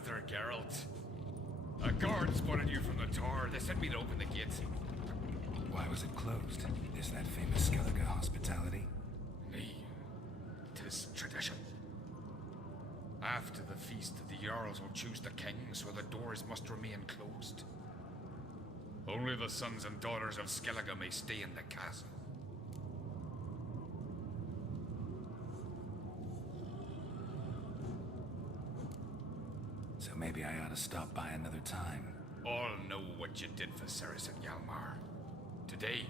Master Geralt. A guard spotted you from the tower. They sent me to open the gate. Why was it closed? Is that famous Skellige hospitality? Nay, 'tis tradition. After the feast, the Jarls will choose the king, so the doors must remain closed. Only the sons and daughters of Skellige may stay in the castle. So maybe I ought to stop by another time. All know what you did for Ceres and Hjalmar. Today,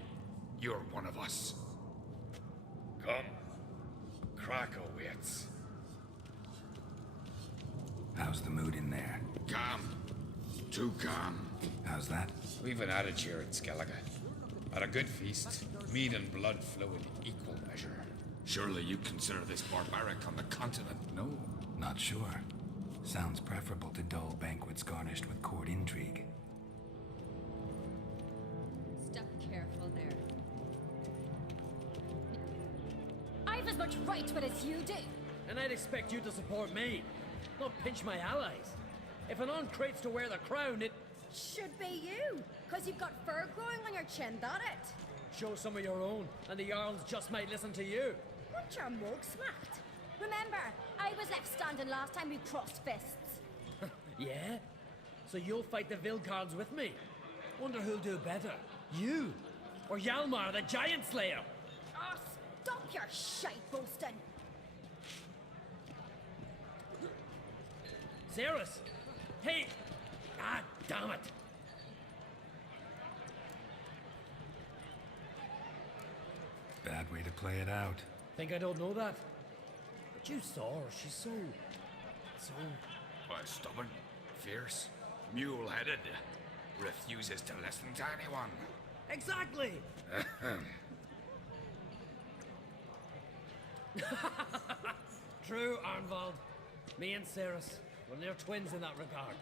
you're one of us. Come. Krakow waits. How's the mood in there? Calm. Too calm. How's that? We've an adage here in Skellige. At a good feast, mead and blood flow in equal measure. Surely you consider this barbaric on the continent, no? Not sure. Sounds preferable to dull banquets garnished with court intrigue. Step careful there. I've as much right to it as you do. And I'd expect you to support me, not pinch my allies. If an crates to wear the crown, it Should be you, because you've got fur growing on your chin, that it? show some of your own, and the Jarls just might listen to you. Want your mug smacked? Remember, I was left standing last time we crossed fists. Yeah? So you'll fight the Vilcards with me? Wonder who'll do better, you or Hjalmar the Giant Slayer? Oh, stop your shite boasting. Ceres! Hey! Ah, damn it! Bad way to play it out. Think I don't know that? But you saw her, she's so... Why, stubborn, fierce, mule-headed. Refuses to listen to anyone. Exactly! True, Arnvald. Me and Ceres, we're near twins in that regard.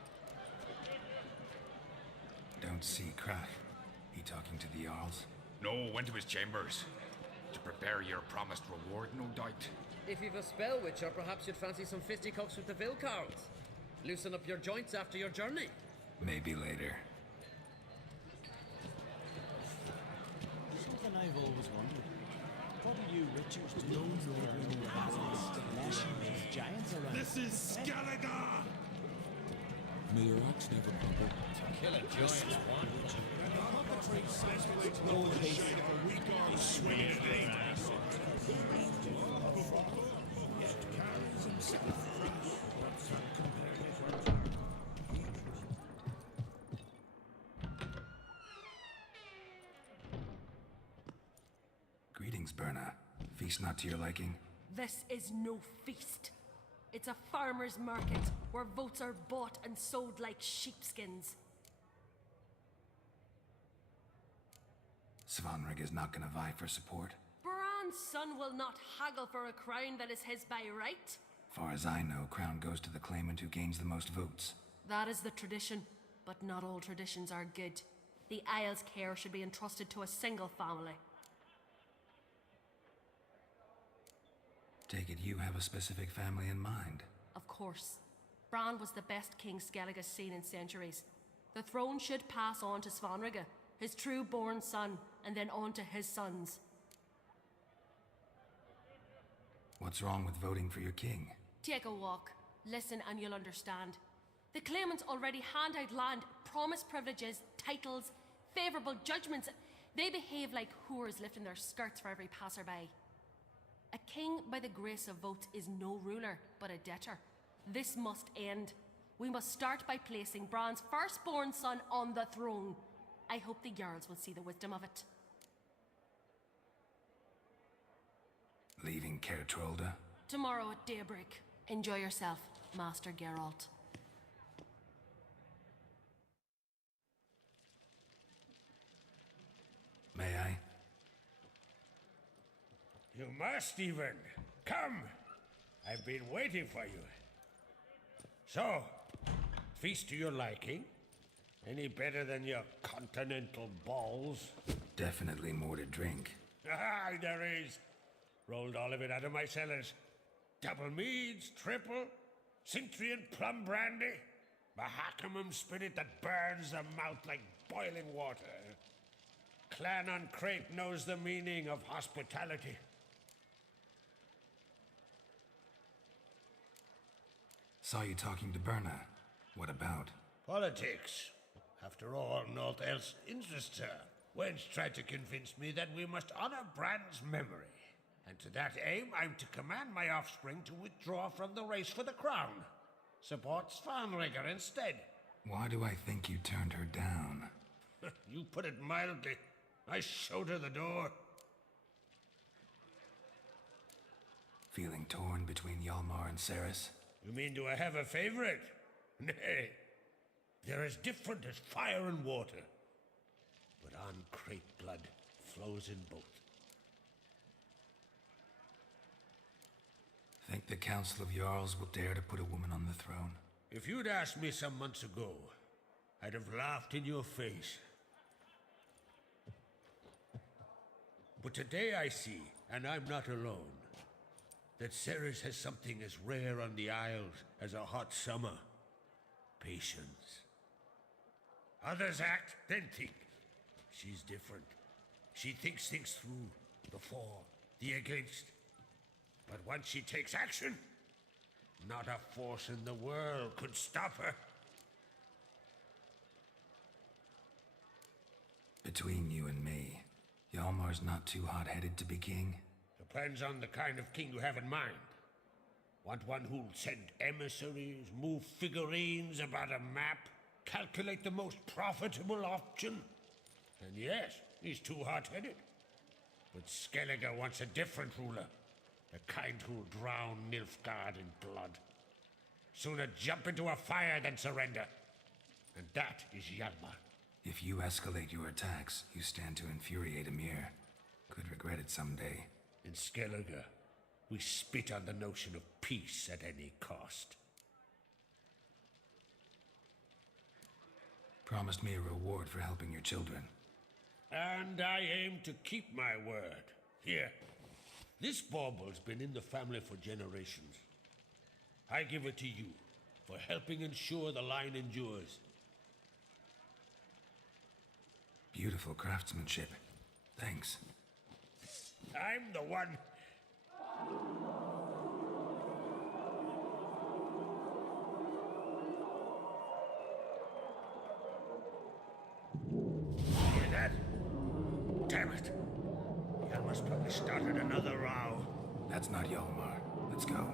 Don't see Krak. He talking to the Jarls? No, went to his chambers. To prepare your promised reward, no doubt. If you've a spell witcher, perhaps you'd fancy some fisticuffs with the Vilcards. Loosen up your joints after your journey. Maybe later. Something I've always wondered. What do you Richards do to learn the giants around? This is Skellige! May your axe never crumble. Kill a giant one. No haste. A weak arm swaying at aim. Greetings, Berna. Feast not to your liking? This is no feast. It's a farmer's market where votes are bought and sold like sheepskins. Svanrig is not gonna vie for support. Bran's son will not haggle for a crown that is his by right. Far as I know, crown goes to the claimant who gains the most votes. That is the tradition, but not all traditions are good. The Isle's care should be entrusted to a single family. Take it you have a specific family in mind. Of course. Bran was the best king Skellige's seen in centuries. The throne should pass on to Svanrige, his true-born son, and then on to his sons. What's wrong with voting for your king? Take a walk. Listen and you'll understand. The claimants already hand out land, promise privileges, titles, favourable judgments. They behave like whores lifting their skirts for every passerby. A king by the grace of votes is no ruler, but a debtor. This must end. We must start by placing Bran's firstborn son on the throne. I hope the Jarls will see the wisdom of it. Leaving Caer Trolda? Tomorrow at daybreak. Enjoy yourself, Master Geralt. May I? You must even. Come! I've been waiting for you. So, feast to your liking? Any better than your continental balls? Definitely more to drink. Ah, there is. Rolled all of it out of my cellars. Double meads, triple, Cintrian plum brandy. A Hackamum spirit that burns the mouth like boiling water. Clan on Crate knows the meaning of hospitality. Saw you talking to Berna. What about? Politics. After all, naught else interests her. Wench tried to convince me that we must honor Bran's memory. And to that aim, I'm to command my offspring to withdraw from the race for the crown. Support Svanrigger instead. Why do I think you turned her down? You put it mildly. I showed her the door. Feeling torn between Hjalmar and Ceres? You mean, do I have a favorite? Nay. They're as different as fire and water. But on Crate blood flows in both. Think the Council of Jarls will dare to put a woman on the throne? If you'd asked me some months ago, I'd have laughed in your face. But today I see, and I'm not alone, that Ceres has something as rare on the Isles as a hot summer. Patience. Others act, then think. She's different. She thinks things through, the for, the against. But once she takes action, not a force in the world could stop her. Between you and me, Hjalmar's not too hot-headed to be king? Depends on the kind of king you have in mind. Want one who'll send emissaries, move figurines about a map, calculate the most profitable option? And yes, he's too hot-headed. But Skellige wants a different ruler. The kind who'll drown Nilfgaard in blood. Sooner jump into a fire than surrender. And that is Hjalmar. If you escalate your attacks, you stand to infuriate Emir. Could regret it someday. In Skellige, we spit on the notion of peace at any cost. Promised me a reward for helping your children. And I aim to keep my word. Here, this bauble's been in the family for generations. I give it to you for helping ensure the line endures. Beautiful craftsmanship. Thanks. I'm the one. Hear that? Damn it. Hjalmar's probably started another row. That's not Hjalmar. Let's go.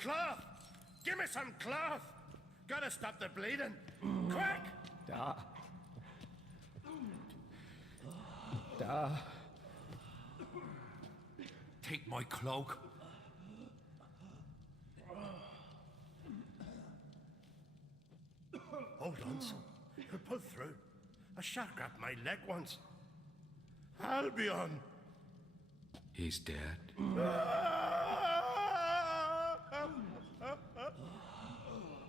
Cloth! Give me some cloth! Gotta stop the bleeding! Quick! Take my cloak. Hold on, son. He'll pull through. A shark grabbed my leg once. Albion! He's dead.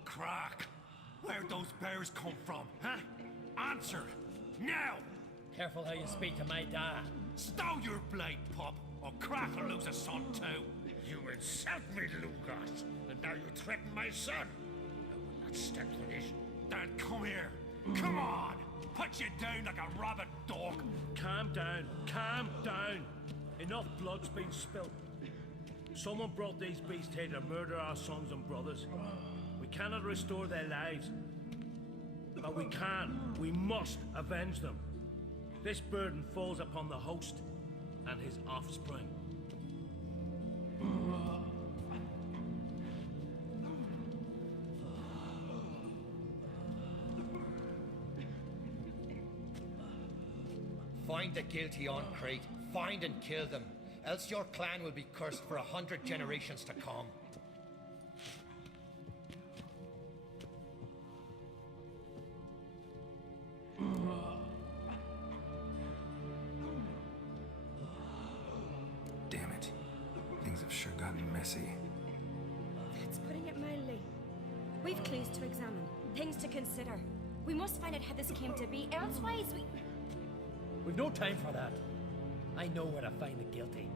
Crack! Where'd those bears come from, huh? Answer! Now! Careful how you speak to my dad. Stow your blade, pup, or Crack will lose a son too. You insult me, Lugas, and now you threaten my son. I will not stand for this. Then come here. Come on! Put you down like a rabid dog. Calm down. Calm down. Enough blood's been spilt. Someone brought these beasts here to murder our sons and brothers. We cannot restore their lives. But we can. We must avenge them. This burden falls upon the host and his offspring. Find the guilty on Crete. Find and kill them. Else your clan will be cursed for 100 generations to come. Damn it. Things have sure gotten messy. That's putting it mildly. We've clues to examine, things to consider. We must find out how this came to be, elsewise we... We've no time for that. I know where to find the guilty.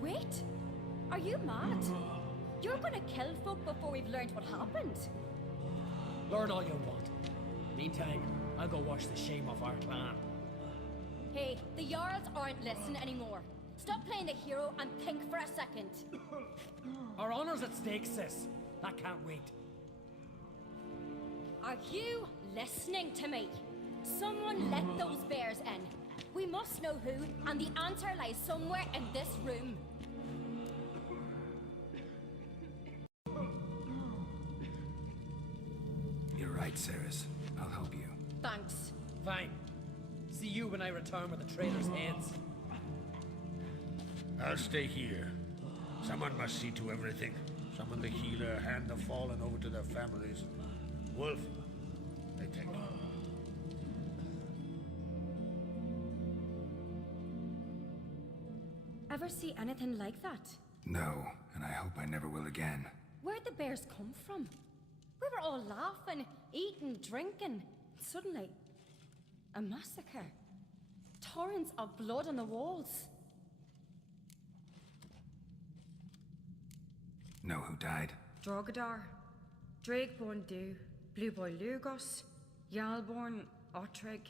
Wait! Are you mad? You're gonna kill folk before we've learned what happened. Learn all you want. Meantime, I'll go wash the shame off our clan. Hey, the Jarls aren't listening anymore. Stop playing the hero and think for a second. Our honor's at stake, sis. I can't wait. Are you listening to me? Someone let those bears in. We must know who, and the answer lies somewhere in this room. You're right, Ceres. I'll help you. Thanks. Fine. See you when I return with the traitors' heads. I'll stay here. Someone must see to everything. Summon the healer, hand the fallen over to their families. Wolf, I take you. Ever see anything like that? No, and I hope I never will again. Where'd the bears come from? We were all laughing, eating, drinking. Suddenly, a massacre. Torrents of blood on the walls. Know who died? Drogadar, Drakeborn Du, Blue Boy Lugos, Yalborn, Ottrig.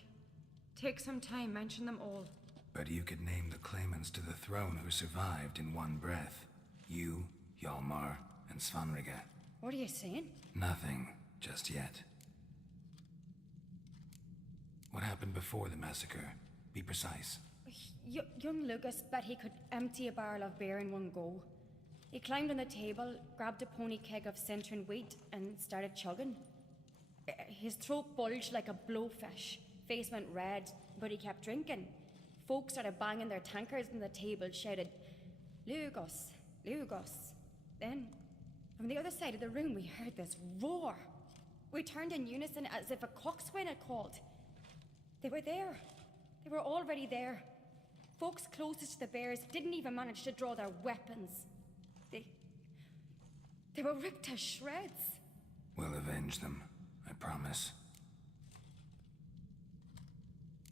Take some time, mention them all. But you could name the claimants to the throne who survived in one breath. You, Hjalmar, and Svanrige. What are you saying? Nothing, just yet. What happened before the massacre? Be precise. Young Lucas bet he could empty a barrel of beer in one go. He climbed on the table, grabbed a pony keg of centering wheat, and started chugging. His throat bulged like a blowfish. Face went red, but he kept drinking. Folks started banging their tankards on the table, shouted, "Lugos, Lugos." Then, from the other side of the room, we heard this roar. We turned in unison as if a coxswain had called. They were there. They were already there. Folks closest to the bears didn't even manage to draw their weapons. They were ripped to shreds. We'll avenge them, I promise.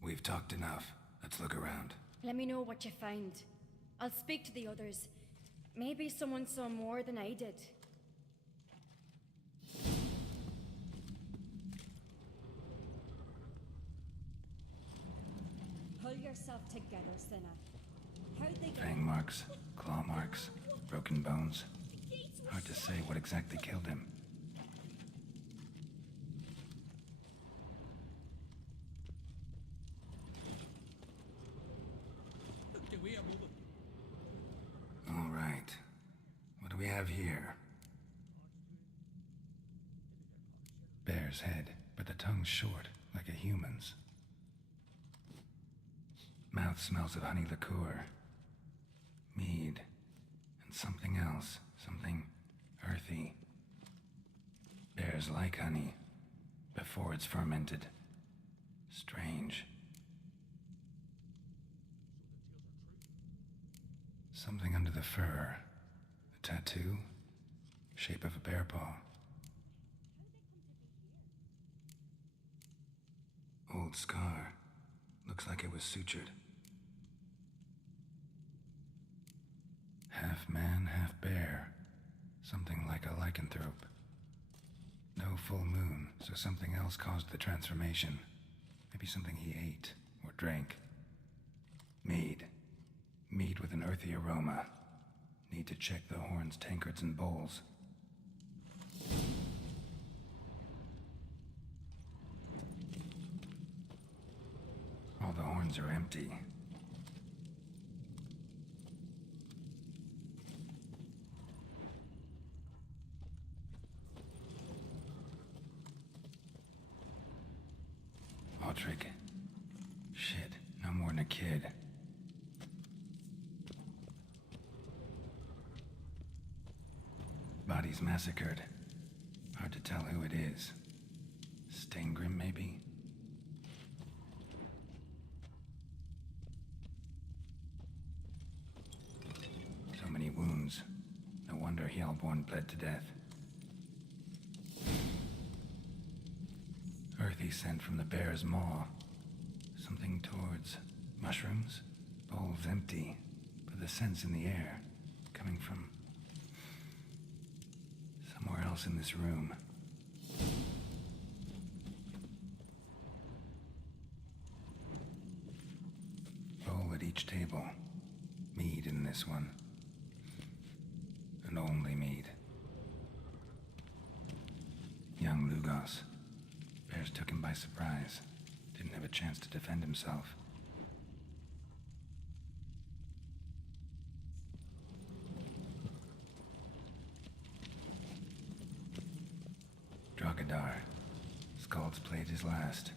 We've talked enough. Let's look around. Let me know what you find. I'll speak to the others. Maybe someone saw more than I did. Pull yourself together, Cinna. How'd they get... Fang marks, claw marks, broken bones. Hard to say what exactly killed him. All right. What do we have here? Bear's head, but the tongue's short, like a human's. Mouth smells of honey liqueur. Mead. And something else. Something earthy. Bears like honey. before it's fermented. Strange. Something under the fur. A tattoo. Shape of a bear paw. Old scar. Looks like it was sutured. Half man, half bear. Something like a lycanthrope. No full moon, so something else caused the transformation. Maybe something he ate or drank. Mead. Mead with an earthy aroma. Need to check the horns, tankards, and bowls. All the horns are empty. Otrek. Shit, no more than a kid. Bodies massacred. Hard to tell who it is. Stangrim, maybe? So many wounds. No wonder Hellborn bled to death. Earthy scent from the bear's maw. Something towards mushrooms? Bowls empty, but the scent's in the air. Coming from somewhere else in this room. Bowl at each table. Mead in this one. And only mead. Young Lugos. Bears took him by surprise. Didn't have a chance to defend himself. Drogadar. Skald's played his last.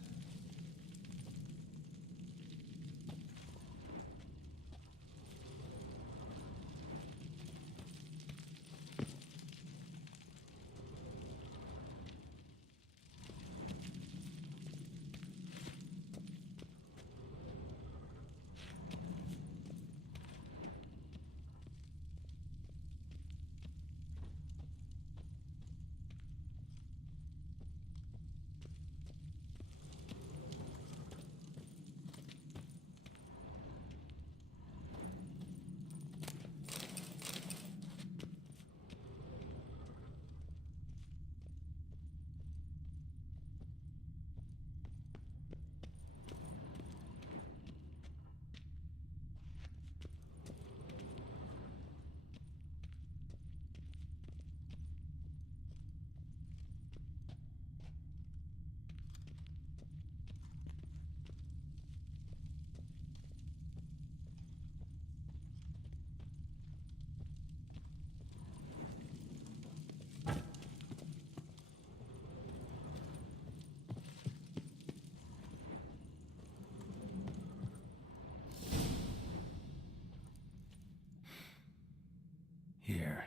Here.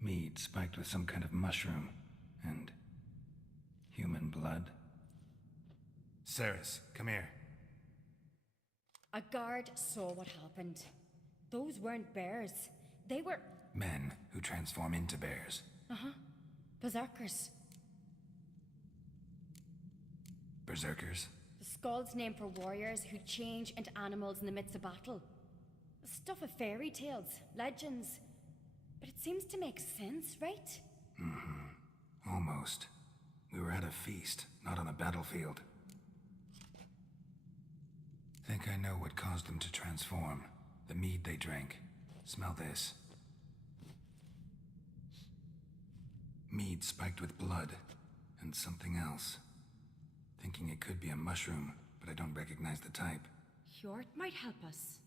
Mead spiked with some kind of mushroom. And human blood. Ceres, come here. A guard saw what happened. Those weren't bears. They were... Men who transform into bears. berserkers. Berserkers? The Skald's name for warriors who change into animals in the midst of battle. The stuff of fairy tales, legends. But it seems to make sense, right? Almost. We were at a feast, not on a battlefield. Think I know what caused them to transform. The mead they drank. Smell this. Mead spiked with blood. And something else. Thinking it could be a mushroom, but I don't recognize the type. Hjort might help us.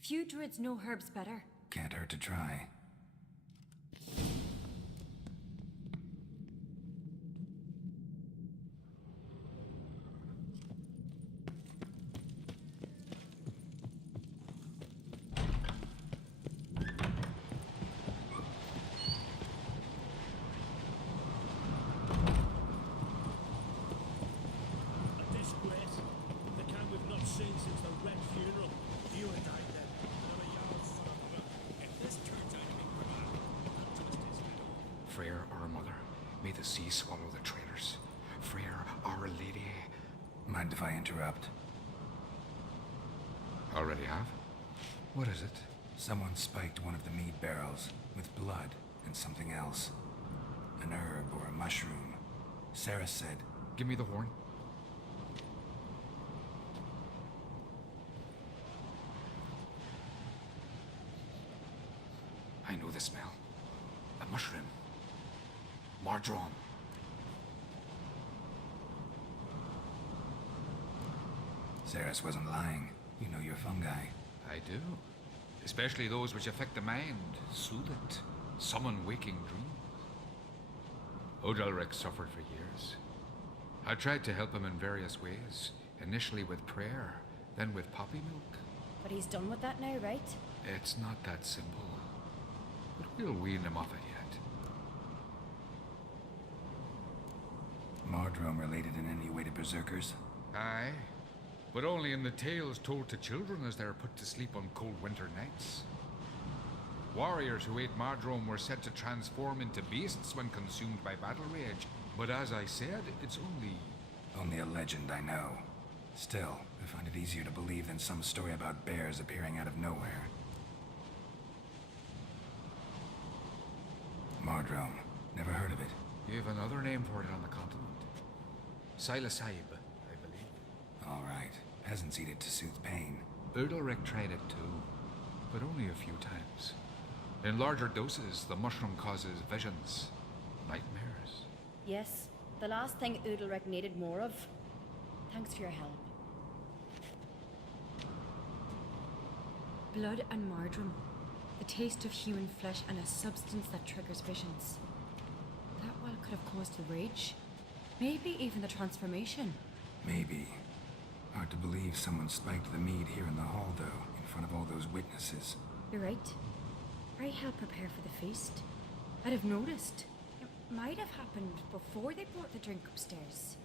Few druids know herbs better. Can't hurt to try. May the sea swallow the traitors. Frere, Our Lady. Mind if I interrupt? Already have? What is it? Someone spiked one of the mead barrels with blood and something else. An herb or a mushroom. Sarah said... Give me the horn. I know the smell. A mushroom. Marjoram. Ceres wasn't lying. You know your fungi. I do. Especially those which affect the mind, soothe it, summon waking dreams. Odalric suffered for years. I tried to help him in various ways, initially with prayer, then with poppy milk. But he's done with that now, right? It's not that simple. But we'll wean him off it yet. Marjoram related in any way to berserkers? Aye, but only in the tales told to children as they're put to sleep on cold winter nights. Warriors who ate Marjoram were said to transform into beasts when consumed by battle rage. But as I said, it's only... Only a legend, I know. Still, I find it easier to believe than some story about bears appearing out of nowhere. Marjoram. Never heard of it. You have another name for it on the continent. Psilocybe, I believe. All right. Peasants eat it to soothe pain. Udalric tried it too, but only a few times. In larger doses, the mushroom causes visions, nightmares. Yes, the last thing Udalric needed more of. Thanks for your help. Blood and marjoram. The taste of human flesh and a substance that triggers visions. That well could have caused the rage. Maybe even the transformation. Maybe. Hard to believe someone spiked the mead here in the hall, though, in front of all those witnesses. You're right. Ray helped prepare for the feast. I'd have noticed. It might have happened before they brought the drink upstairs.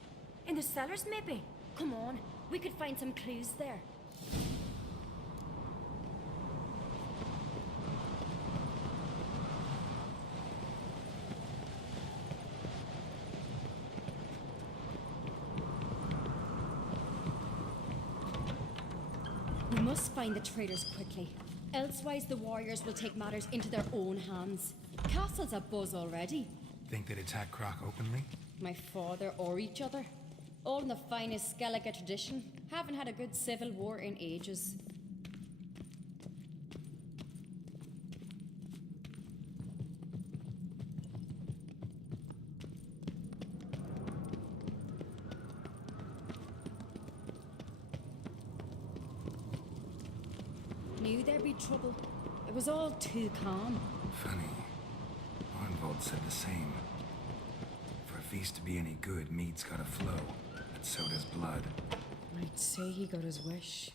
In the cellars, maybe. Come on, we could find some clues there. We must find the traitors quickly. Elsewise, the warriors will take matters into their own hands. Castle's abuzz already. Think they'd attack Croc openly? My father or each other. All in the finest Skellige tradition. Haven't had a good civil war in ages. Knew there'd be trouble. It was all too calm. Funny. Arnvold said the same. For a feast to be any good, mead's gotta flow. And so does blood. I'd say he got his wish.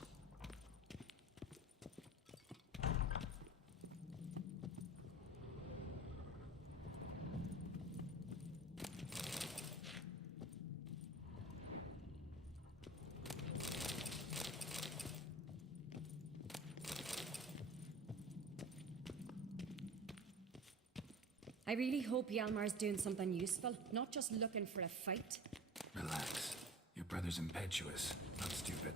I really hope Hjalmar's doing something useful, not just looking for a fight. Relax. Your brother's impetuous, not stupid.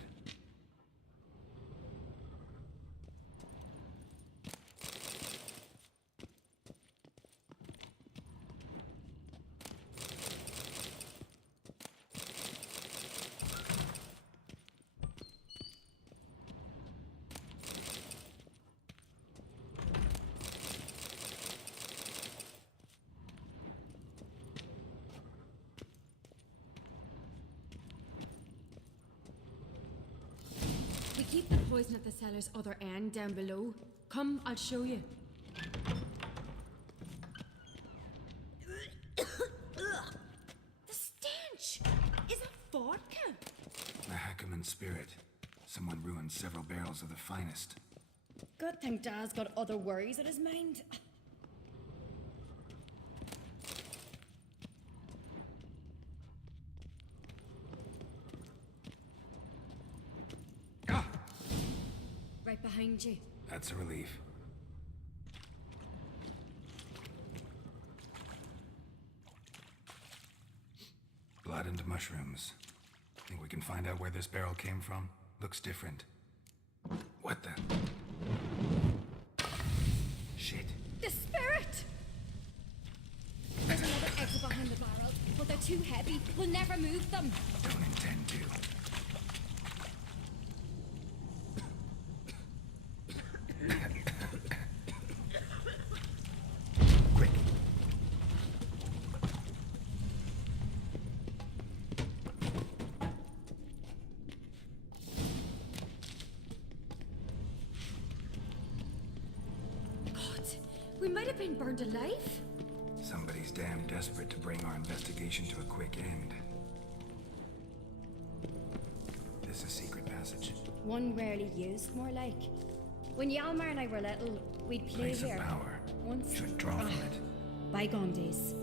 We keep the poison at the cellar's other end down below. Come, I'll show you. The stench! Is it vodka? The Hackerman spirit. Someone ruined several barrels of the finest. Good thing Dad's got other worries in his mind. Right behind you. That's a relief. blood into mushrooms. Think we can find out where this barrel came from? Looks different. What the? Shit. The spirit! There's another exit behind the barrel, but they're too heavy. We'll never move them. Don't intend to. Quick. God, we might have been burned alive. Somebody's damn desperate to bring our investigation to a quick end. This a secret passage? One rarely used, more like. When Yalmar and I were little, we'd play Place of here. power. Once. Should draw from it. Bygone days.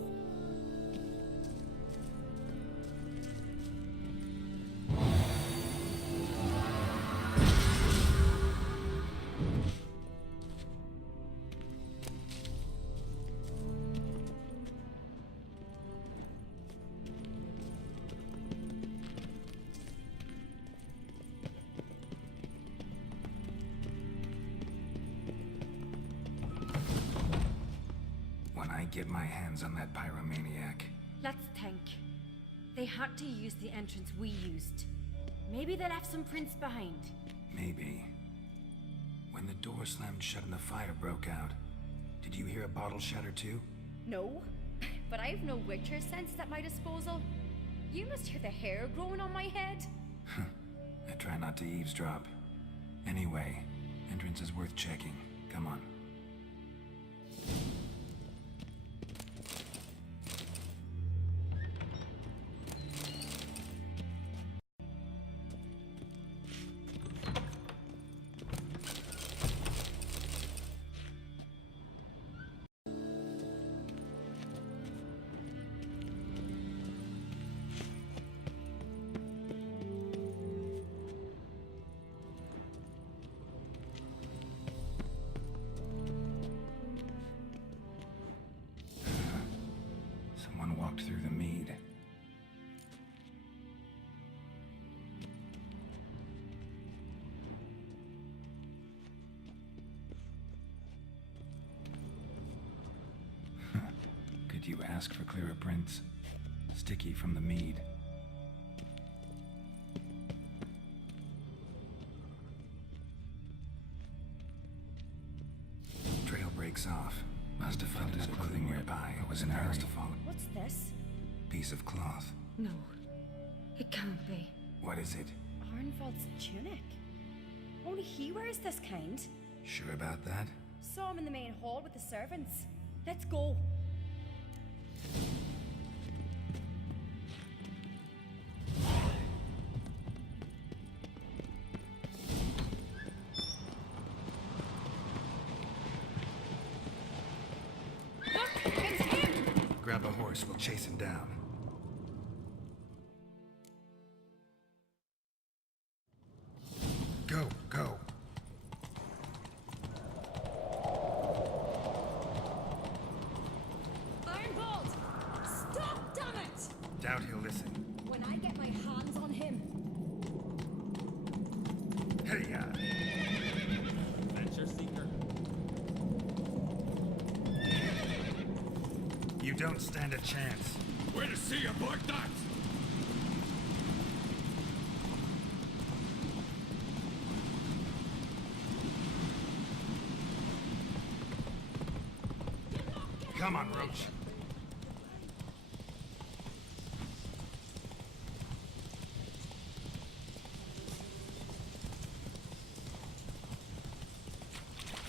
When I get my hands on that pyromaniac, Let's think. They had to use the entrance we used. Maybe they left some prints behind. maybe. When the door slammed shut and the fire broke out, did you hear a bottle shatter too? No, but I've no Witcher sense at my disposal. You must hear the hair growing on my head. I try not to eavesdrop. Anyway, entrance is worth checking. Come on. Someone walked through the mead. Could you ask for clearer prints? Sticky from the mead. Trail breaks off. Must have felt his clothing nearby. It was in a hurry to follow. What's this? Piece of cloth. No, it can't be. What is it? Arnvald's tunic. Only he wears this kind. Sure about that? Saw him in the main hall with the servants. Let's go. Look, it's him! Grab a horse, we'll chase him down. Go, go. Arnvald! Stop, damn it! Doubt he'll listen. When I get my hands on him. Hey, ya! Adventure seeker. You don't stand a chance. Way to see aboard that! Come on, Roach.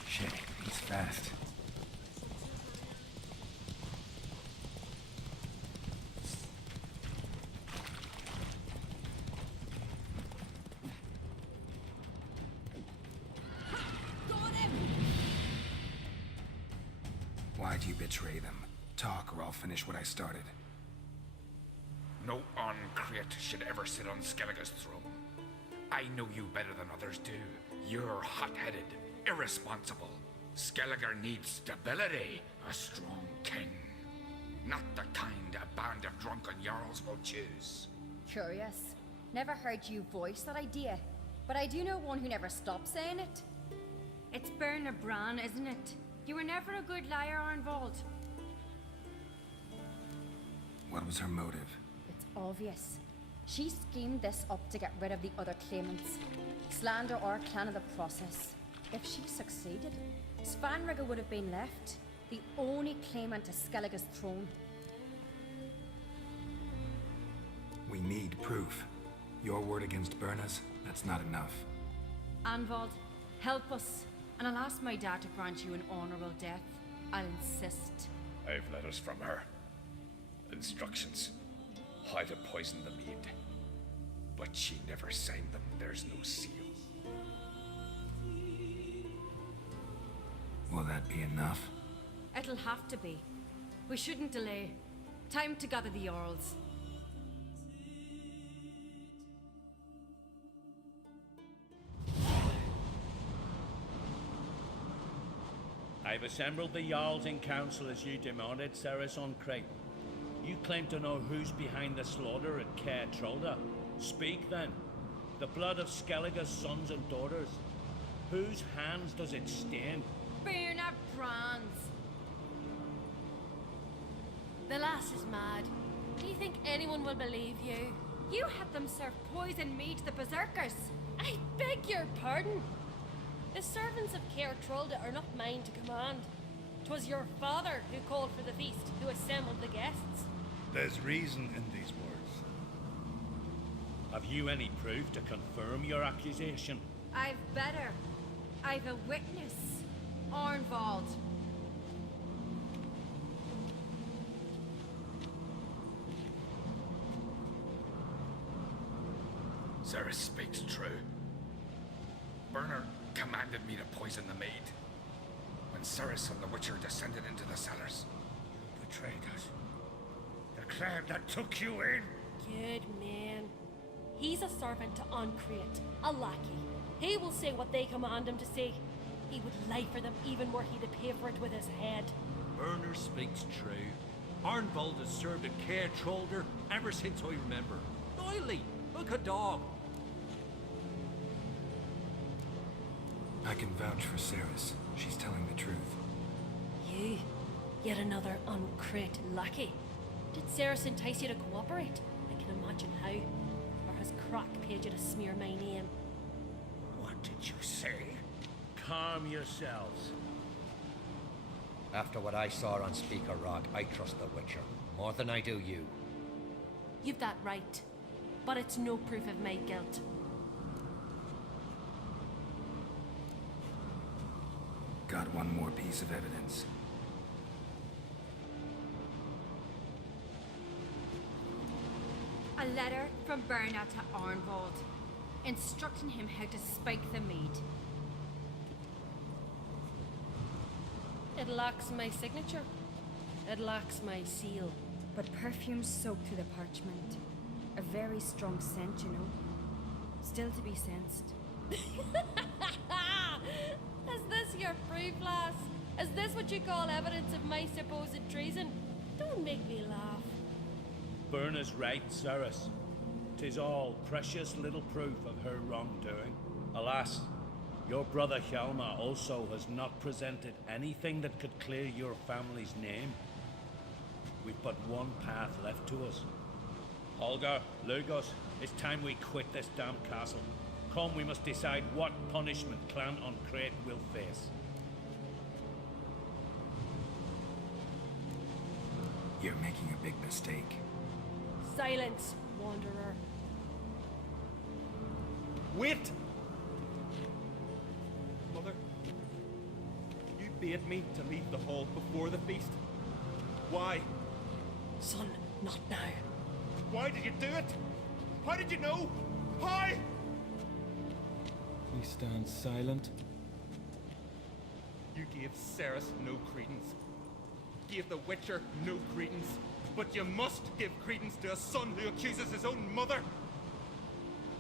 Shit, he's fast. Got him! Why'd you betray them? Talk or I'll finish what I started. No Uncreate should ever sit on Skellige's throne. I know you better than others do. You're hot-headed, irresponsible. Skellige needs stability, a strong king. Not the kind a band of drunken Jarls will choose. Curious. Never heard you voice that idea, but I do know one who never stopped saying it. It's Berna Bran, isn't it? You were never a good liar, Arnvald. What was her motive? It's obvious. She schemed this up to get rid of the other claimants. Slander our clan in the process. If she succeeded, Svanrigga would have been left, the only claimant to Skellige's throne. We need proof. Your word against Berna's, that's not enough. Arnvald, help us, and I'll ask my dad to grant you an honorable death. I'll insist. I have letters from her. Instructions. How to poison the mead. But she never signed them. There's no seal. Will that be enough? It'll have to be. We shouldn't delay. Time to gather the Jarls. I've assembled the Jarls in council as you demanded, Ceres on Crate. You claim to know who's behind the slaughter at Caer Trolda. Speak then. The blood of Skellige's sons and daughters. Whose hands does it stain? Berna Bran's. The lass is mad. Do you think anyone will believe you? You had them serve poison mead to the berserkers. I beg your pardon. The servants of Caer Trolda are not mine to command. 'Twas your father who called for the feast, who assembled the guests. There's reason in these words. Have you any proof to confirm your accusation? I've better. I've a witness. Arnvald. Ceres speaks true. Berna commanded me to poison the maid. When Ceres and the Witcher descended into the cellars. You betrayed us. The clan that took you in. Good man. He's a servant to Ancrete, a lackey. He will say what they command him to say. He would lie for them even were he to pay for it with his head. Berner speaks true. Arnvald has served at Caer Trolder ever since I remember. Loyally, like a dog. I can vouch for Ceres. She's telling the truth. You, yet another Ancrete lackey. Did Ceres entice you to cooperate? I can imagine how. Or has Crack paid you to smear my name? What did you say? Calm yourselves. After what I saw on Speaker Rock, I trust the Witcher. More than I do you. You've that right. But it's no proof of my guilt. Got one more piece of evidence. A letter from Berna to Arnvald, instructing him how to spike the mead. It lacks my signature. It lacks my seal. But perfume soaked through the parchment. A very strong scent, you know. Still to be sensed. Is this your proof, lass? Is this what you call evidence of my supposed treason? Don't make me laugh. Berna's right, Ceres. 'Tis all precious little proof of her wrongdoing. Alas, your brother Hjalmar also has not presented anything that could clear your family's name. We've but one path left to us. Holger, Lugos, it's time we quit this damn castle. Come, we must decide what punishment Clan Ancrete will face. You're making a big mistake. Silence, wanderer. Wait! Mother, you bade me to leave the hall before the feast. Why? Son, not now. Why did you do it? How did you know? How? We stand silent. You gave Ceres no credence. Gave the Witcher no credence. But you must give credence to a son who accuses his own mother.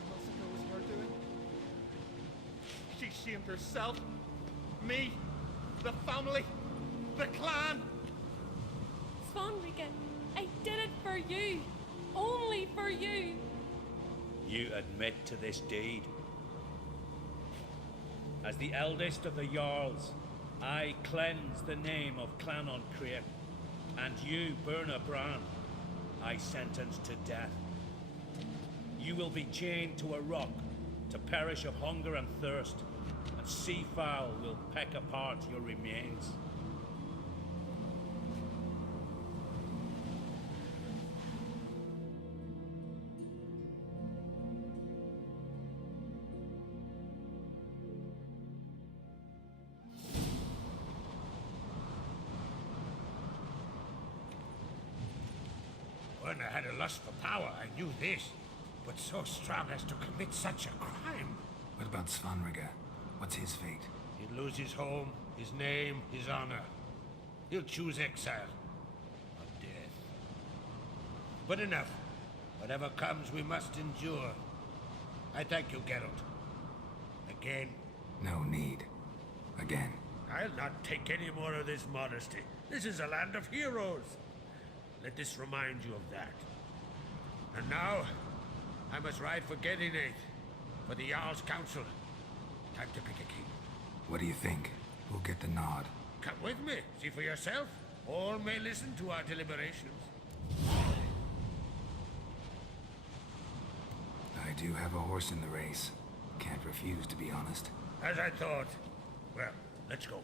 Jessica was her doing. She shamed herself, me, the family, the clan. Svanrika, I did it for you. Only for you. You admit to this deed. As the eldest of the Jarls, I cleanse the name of Clan on Create, and you, Burna Bran, I sentence to death. You will be chained to a rock to perish of hunger and thirst, and seafowl will peck apart your remains. When I had a lust for power, I knew this. But so strong as to commit such a crime. What about Svanrika? What's his fate? He'll lose his home, his name, his honor. He'll choose exile. Or death. But enough. Whatever comes, we must endure. I thank you, Geralt. Again. No need. Again. I'll not take any more of this modesty. This is a land of heroes. Let this remind you of that. And now, I must ride for Gedinath, for the Jarl's Council. Time to pick a king. What do you think? Who'll get the nod? Come with me, see for yourself. All may listen to our deliberations. I do have a horse in the race. Can't refuse, to be honest. As I thought. Well, let's go.